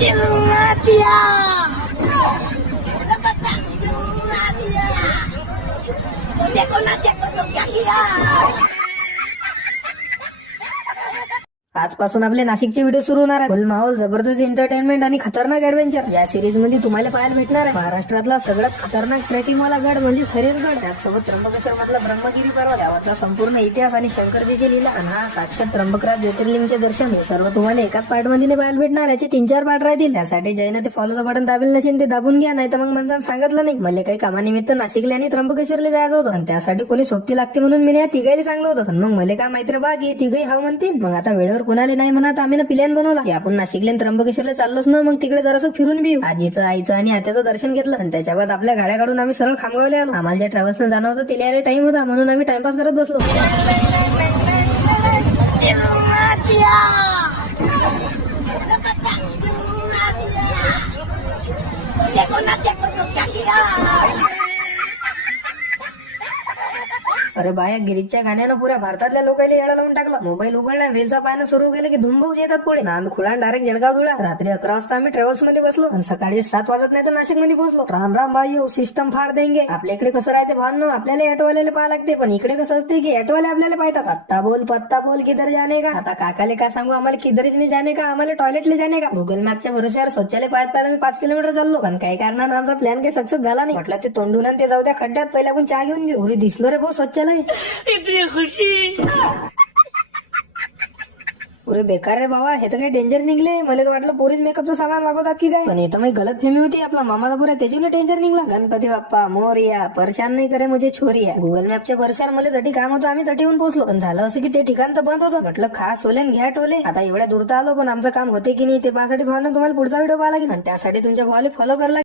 दिलवा दिया दिलवा दिया तो देखो ना देखो तो क्या किया। आजपासून आपले नाशिकचे व्हिडिओ सुरू होणार आहे. फुल माहोल, जबरदस्त एंटरटेनमेंट आणि खतरनाक ऍडव्हेंचर या सिरीज मध्ये तुम्हाला पाहायला भेटणार आहे महाराष्ट्रातला सगळ्यात खतरनाक ट्रेकिंग वाला गड म्हणजे हरिहरगड. त्यासोबत त्र्यंबकेश्वर मधला ब्रह्मगिरी पर्वत, यावरचा संपूर्ण इतिहास आणि शंकरजीची लीला आणि हा साक्षात त्र्यंबकराज ज्योतिर्लिंगचे दर्शन हे सर्व तुम्हाला एकाच पार्ट मध्ये पाहायला भेटणार. याचे 3-4 पार्ट राहतील. त्यासाठी ज्याने ते फॉलोचं बटन दाबेल नसेल ते दाबून घ्या, नाही तर मग मला सांगितलं नाही. मला काही कामानिमित्त नाशिकला आणि त्र्यंबकेश्वरला जायचं होतं आणि त्यासाठी कोणी सोबती लागते म्हणून मी या तिघायला सांगलं होतं. पण मग मला काय माहिती रे बा की तिघही हा म्हणतील. मग आता वेळेवर कोणाला नाही म्हणत आम्ही ना प्लॅन बनवला की आपण नाशिकला त्र्यंबकेश्वरला चाललोच ना, मग तिकडे जरासं फिरून बी आजीचं, आईचं आणि आत्याचं दर्शन घेतलं आणि त्याच्या बाद आपल्या गाड्या काढून आम्ही सरळ खामगावला आलो. आम्हाला ज्या ट्रॅव्हल्सनं जाणं होतं तिला यायला टाइम होता म्हणून आम्ही टाइमपास करत बसलो. अरे बाया, गिरीच्या गाण्यानं पुऱ्या भारतातल्या लोकांना येडा लावून टाकला. मोबाईल उघडला, रीलचा पाहणं सुरू केलं की धुमभाऊच येतात पुढे. नांदखुळा डायरेक्ट जळगाव जुळा. रात्री 11 वाजता आम्ही ट्रॅव्हल्स मध्ये बसलो आणि सकाळी 7 वाजत नाही तर नाशिक मध्ये पोहोचलो. राम राम बाई, सिस्टम फार देंगे. आपल्या इकडे कसं राहते भावनो, आपल्याला ऑटोवाल्याला पाहा लागते, पण इकडे कसं असते की ऑटोवाले आपल्याला पाहतात. पत्ता बोल किधर जाने का. आता काकाले काय सांगू, आम्हाला किधरच नाही जाणे का, आम्हाला टॉयलेटला जाणे का. गुगल मॅपच्या भरोश्यावर शौचालय पाहत आम्ही 5 किलोमीटर चाललो, पण काही कारणानं आमचा प्लॅन काही सक्सेस झाला नाही. म्हटलं ते तोंडून आणि ते जाऊ द्या खड्ड्यात, पहिले आपण चहा घेऊन घेऊ. दिसलो रे भाऊ शौचालय, खुशी. पुरे बेकार रे बाबा, हे तर काही डेंजर निघले. मला तर वाटलं पोरीच मेकअपचं सामान मागवतात की काय, पण इथं माझी गलत फेमी होती. आपला मामाचा पुरा त्याची डेंजर निघला. गणपती बाप्पा मोरया, परेशान नाही करे मुझे छोरिया. गुगल मॅपच्या भरोश्यावर मला जटी काम होतं, आम्ही तटी येऊन पोहोचलो. पण झालं असं की ते ठिकाण तर बंद होतं. म्हटलं खास सोलेन घ्या टोले. आता एवढ्या दूर तर आलो, पण आमचं काम होते की नाही ते पाहण्यासाठी भावना तुम्हाला पुढचा व्हिडिओ पाहा लागेल आणि त्यासाठी तुमच्या भावाला फॉलो करायला